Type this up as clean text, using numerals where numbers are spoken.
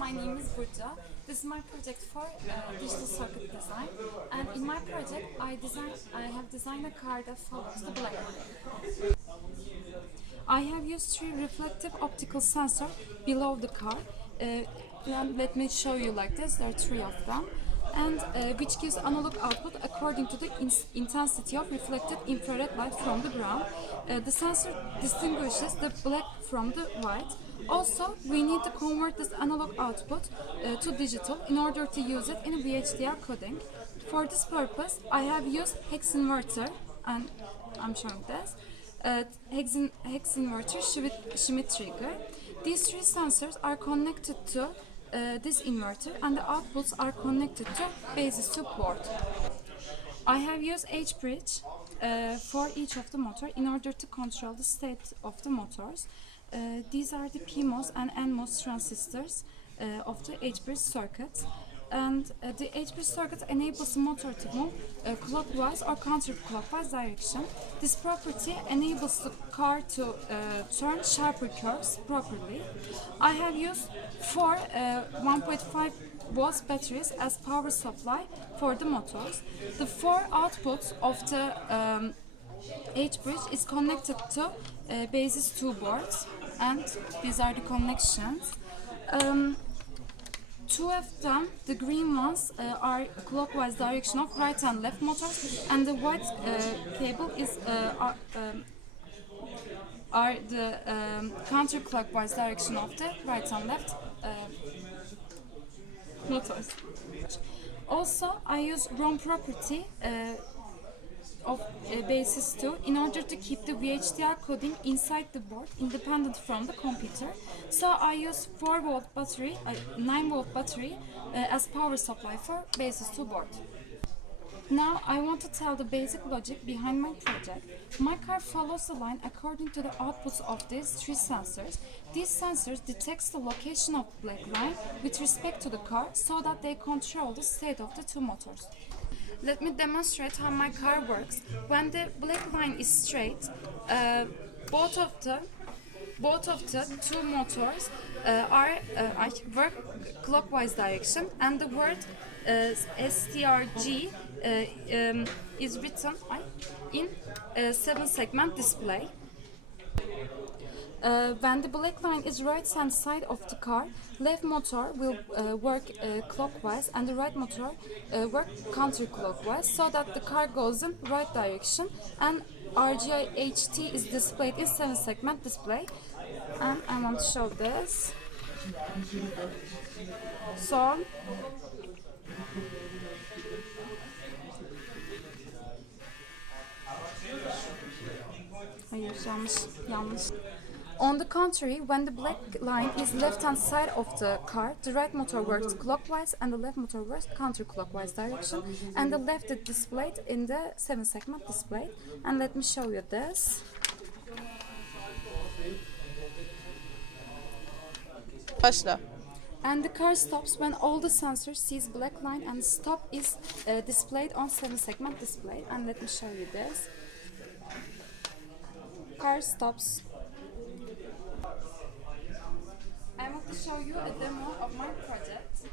my name is Burcu. This is my project for digital circuit design. And in my project, I have designed a car that follows the black line. I have used 3 reflective optical sensors below the car. Let me show you like this. There are 3 of them. And which gives analog output according to the intensity of reflected infrared light from the ground. The sensor distinguishes the black from the white. Also, we need to convert this analog output to digital in order to use it in VHDL coding. For this purpose, I have used hex inverter, and I'm showing this, hex inverter, Schmitt trigger. These 3 sensors are connected to this inverter, and the outputs are connected to basis 2 port. I have used H-bridge for each of the motor in order to control the state of the motors. These are the PMOS and NMOS transistors of the H-bridge circuit. And the H-bridge circuit enables the motor to move clockwise or counterclockwise direction. This property enables the car to turn sharper curves properly. I have used 4 1.5 volts batteries as power supply for the motors. The 4 outputs of the H-bridge is connected to basis 2 boards, and these are the connections. 2 of them, the green ones, are clockwise direction of right and left motors, and the white cable is are the counterclockwise direction of the right and left motors. Also, I use ROM property of basis 2 in order to keep the VHDL coding inside the board independent from the computer. So I use 4 volt battery, 9 volt battery as power supply for basis 2 board. Now I want to tell the basic logic behind my project. My car follows the line according to the outputs of these 3 sensors. These sensors detect the location of the black line with respect to the car so that they control the state of the 2 motors. Let me demonstrate how my car works. When the black line is straight, both of the 2 motors work clockwise direction, and the word STRG is written in 7-segment display. When the black line is right hand side of the car, left motor will work clockwise and the right motor work counterclockwise, so that the car goes in right direction, and RGHT is displayed in 7-segment display. And I want to show this. So hayır, yanlış. On the contrary, when the black line is left-hand side of the car, the right motor works clockwise and the left motor works counterclockwise direction, and the left is displayed in the 7-segment display. And let me show you this. Başla. And the car stops when all the sensors sees black line, and stop is displayed on 7-segment display. And let me show you this. Car stops. I want to show you a demo of my project.